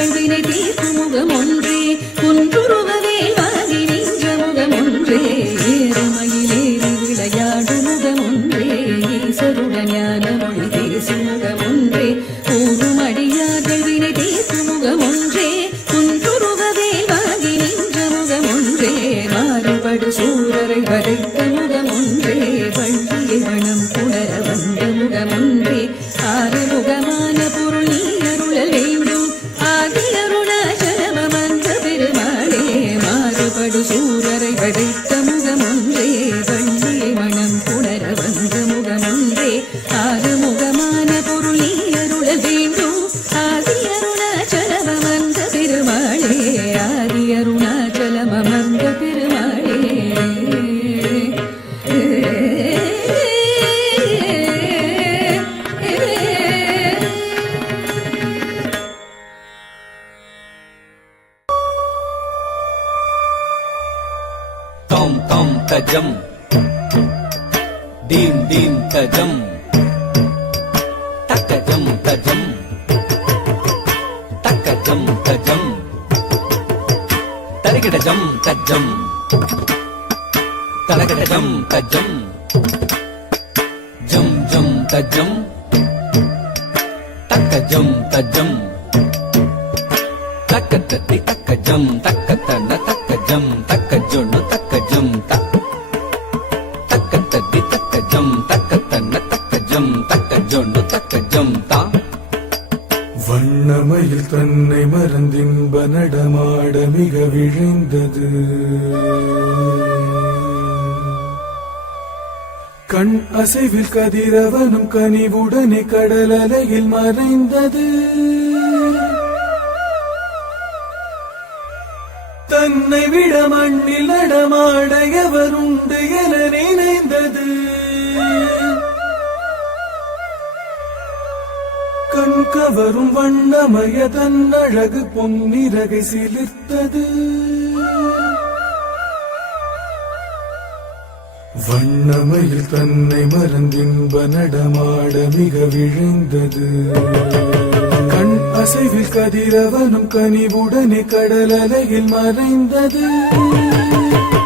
அடியார்கள் வினை தீர்க்கும் முகம் ஒன்றே குன்றுருவவே வாங்கி நின்ற முகம் ஒன்றே ஏறுமயிலேறி விளையாடு முகம் ஒன்றே ஈசருடன் ஞான மொழி பேசும் முகம் ஒன்றே கூறும் அடியார்கள் வினை தீர்க்கும் முகம் ஒன்றே குன்றுருவவே வாங்கி நின்ற முகம் ஒன்றே மாறுபடு சூரரை வதைத்த முகம் ஒன்றே வள்ளியை மனம் புணர வந்த முகம் ஒன்றே ஆறுமுகமான பொருள் நீ அருளல் வேண்டும் ஆதி அருணாச்சலம் வந்த பெருமாளே மாறுபடு சூரரை வதைத்த முகம் ஒன்றே வள்ளியை மனம் புணர வந்த முகம் ஒன்றே ஆறுமுகமான பொருள் நீ அருளல் வேண்டும் ஆதி அருணாச்சலம் வந்த பெருமாளே ஆதி அருணாச்சலம் அமர்ந்த பெருமாளே tom tom tajam dim dim tajam takajam tajam takajam tajam tarigajam tajam talagajam tajam jam jam tajam takajam tajam takatati takajam takatana takajam takajonu takajam takatati takajam takatana takajam takajonu takajam ta வண்ணமயில் தன்னை மறந்தின்ப நடமாட மிக விழைந்தது கண் அசைவில் கதிரவனும் கனிவுடனே கடல் அலையில் மறைந்தது தன்னை விட மண்ணில் நடமாட எவருண்டு என நினைந்தது கண் கவரும் வண்ணமய தன் அழகு பொன்னிறகை சிலிர்த்தது வண்ணமயில் தன்னை மறந்தின்ப நடமாட மிக விழைந்தது கண் அசைவில் கதிரவனும் கனிவுடனே கடல் அலையில் மறைந்தது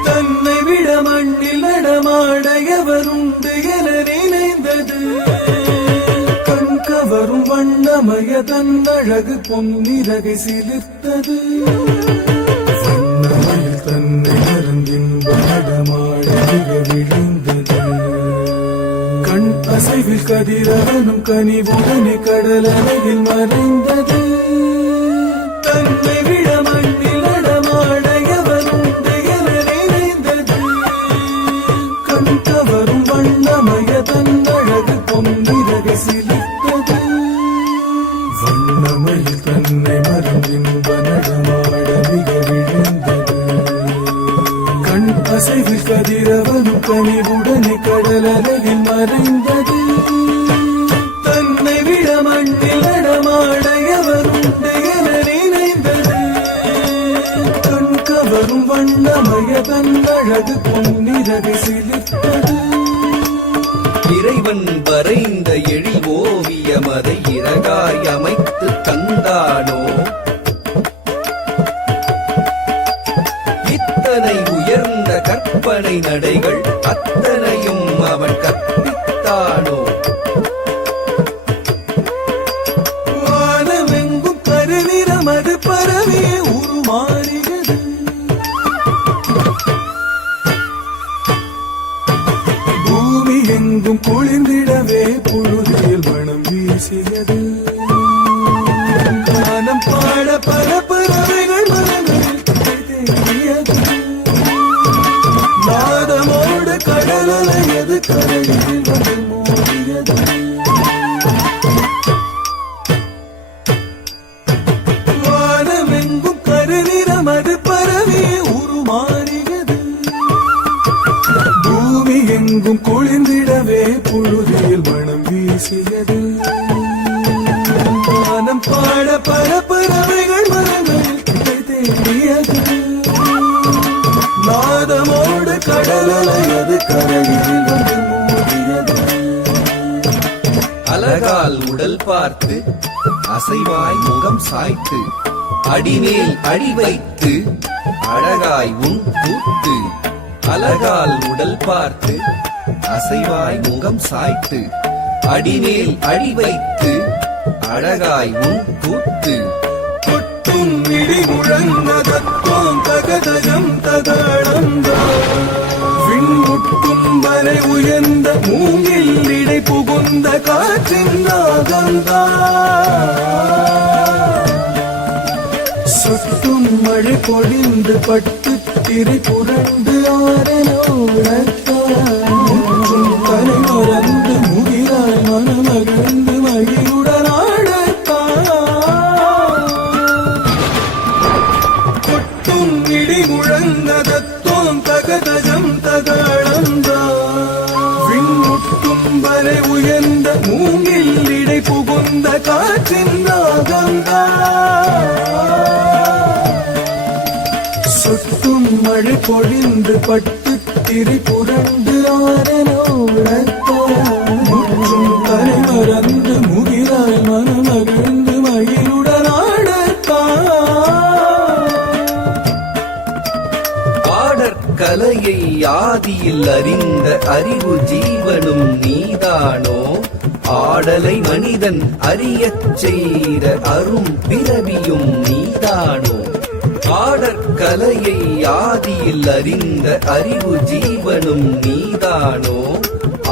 தன்னை விட மண்ணில் நடமாட எவருண்டு என நினைந்தது கண் கவரும் வண்ணமய தன் அழகு பொன்னிறகை சிலிர்த்தது வண்ணமயில் தன்னை மறந்தின்ப நடமாட மிக விழுந்தது கண் அசைவில் கதிரவனும் கனிவுடனே கடல் அலையில் மறைந்தது தன்னை விட மண்ணில் நடமாட எவருண்டு என நினைந்தது கண் கவரும் வண்ணமய தன் அழகு பொன்னிறகை சிலிர்த்தது வண்ணமயில் தன்னை மறந்தின்ப நடமாட மிக விழுந்தது கண் அசைவில் கதிரவனும் கனிவுடனே கடல் அலையில் மறைந்தது தன்னை விட மண்ணில் நடமாட எவருண்டு என நினைந்தது கண் கவரும் வண்ணமய தன் அழகு பொன்னிறகை சிலிர்த்தது இறைவன் வரைந்த எழில் ஓவியம் அதை இறகாய் அமைத்து தந்தானோ இத்தனை உயர்ந்த கற்பனை நடைகள் அத்தனையும் அவன் கற்பித்தானோ வானமெங்கும் கருநிறம் அது பரவிய உருமாறியது பூமி எங்கும் குளிர்ந்திடவே புழுதியில் மனம் வீசியது கானம் பாட பல பறவைகள் மனங்களில் தேடியது நாதமோடு கடல் அலையது கரையில் வந்து மோதியது வானமெங்கும் கருநிறம் அது பரவிய உருமாறியது பூமி எங்கும் குளிர்ந்திடவே புழுதியில் மனம் வீசியது வானம் பாட பல பறவைகள் மனங்களில் தேடியது நாதமோடு கடல் அலையது கரையில் வந்து மோதியது அழகால் உடல் பார்த்து அசைவாய் முகம் சாய்த்து அடிமேல் அடி வைத்து அழகாய் உன் கூத்து அழகால் உடல் பார்த்து அசைவாய் முகம் சாய்த்து அடிமேல் அடி வைத்து அழகாய் உன் கூத்து கொட்டும் இடி முழங்கதத்துவம் தகதகம் தகழந்தார் விண்முட்டும் வரை உயர்ந்த மூங்கில் இடை புகுந்த காற்றின் நாகந்தார் சுட்டும் மழை பொழிந்து பட்டு திரை புரண்டு ஆரனோடத்தார் தலை மறந்து முகிலாய் மனமகிழ்ந்து மகிழுடன் ஆடத்தார் கொட்டும் இடி முழங்கதத்துவம் தகதஜம் தகழந்தார் விண்முட்டும் வரை உயர்ந்த மூங்கில் இடை புகுந்த காற்றின் நாகந்தார் சுட்டும் மழை பொழிந்து பட்டு திரை புரண்டு ஆரனோடத்தார் முற்றும் தலை மறந்து முகிலாய் மனமகிழ்ந்து மகிழுடன் ஆடத்தார் ஆடற்கலையை ஆதியில் அறிந்த அறிவு ஜீவனும் நீதானோ ஆடலை மனிதன் அறியச் செய்த அரும் பிறவியும் நீதானோ ஆடற்கலையை ஆதியில் அறிந்த அறிவு ஜீவனும் நீதானோ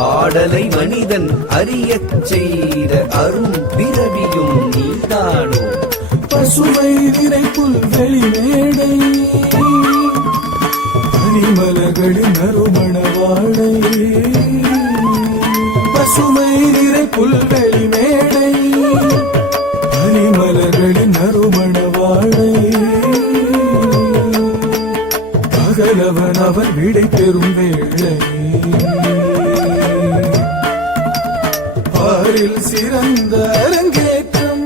ஆடலை மனிதன் அறியச் செய்த அரும் பிறவியும் நீதானோ பசுமை நிறை புல்வெளி மேடை பனிமலர்களின் நறுமண வாடை பசுமை நிறை புல்வெளி மேடை பனிமலர்களின் நறுமண வாடை பகலவன் அவன் விடை பெறும் வேளை பாரில் சிறந்த அரங்கேற்றம்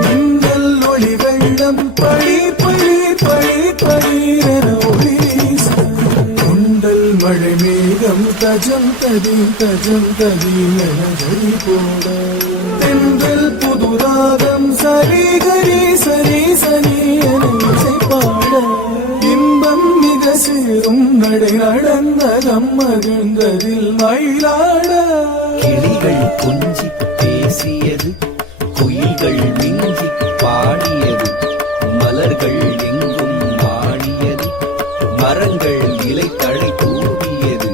மின்னல் ஒளி வெள்ளம் பழி பழி பழி பழிரென ஒளி வீச குண்டல் மழை மேகம் தஜம் ததி என ஜரி போட தென்றல் புதுராகம் சரி கரி சரி சரி என இசை பாட இன்பம் மிக சேரும் நடை நடந்தகம் மகிழ்ந்ததில் மயிலாட கிளிகள் கொஞ்சி பேசியது குயில்கள் மிஞ்சி பாடியது மலர்கள் எங்கும் ஆடியது மரங்கள் இலை தழை தூவியது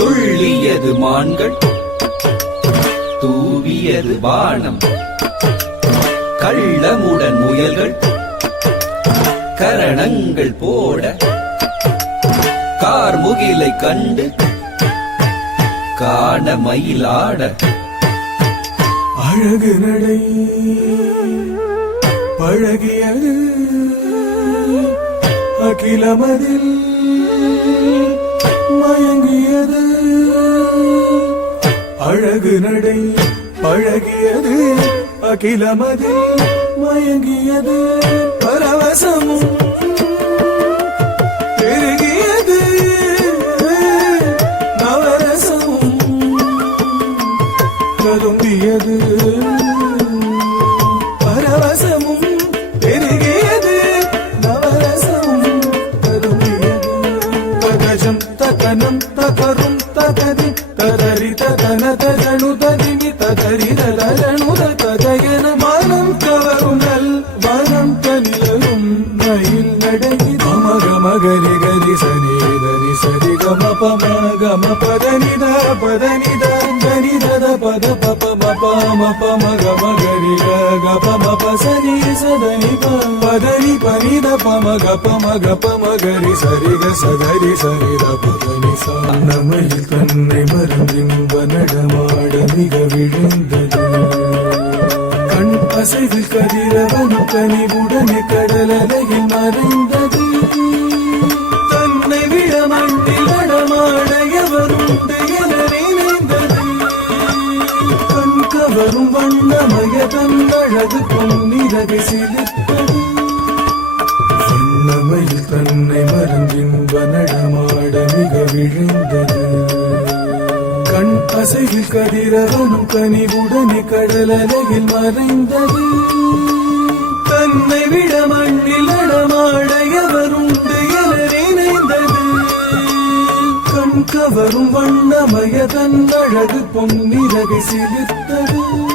துள்ளியது மான்கள் தூவியது வானம் கள்ளமுடன் முயல்கள் கரணங்கள் போட கார்முகிலை கண்டு காண மயிலாட அழகு நடை பழகியது அகிலமதில் மயங்கியது அழகு நடை பழகியது அகிலமதில் மயங்கியது பரவசமும் பெருகியது நவரசமும் கரும்பியது பரவசமும் பெருகியது நவரசமும் கரும்பியது தகஜம் தகனம் தகரும் தகதி ததரி ததன தஜனு ததிமி ததரி ததனு ததயன மனம் கவரும் நல் வனம் தனிலரும் மயில் நடகி மக மகரி கரி சனி தரி சரி கம பம கம பதனித பதனித தனி தத பத பப மப மப மக மகரி க பம பசனி சதனி பதனி பனித பம க பமகரி சரி க சதரி சரி த பதனி சா நம்மையில் தன்னை மறந்தின்ப நடமாட மிக விழுந்தது கண் அசைவில் கதிரவன் கனிவுடனே கடலலையில் மறைந்தது தன்னை விட மண்டில் நடமாட எவருண்டு என நினைந்தது கண் கவரும் வண்ணமய தன்னழகு பொன்னிறகை சிலிர்த்தது வண்ணமயில் தன்னை மறந்தின்ப நடமாட மிக விழுந்தது கண் அசைவில் கதிரவனும் கனிவுடனே கடலலையில் மறைந்தது. தன்னை விட மண்ணில் நடமாடையவருண்டு என நினைந்தது. கண் கவரும் வண்ணமய தன் அழகு பொன்னிறகை சிலிர்த்தது.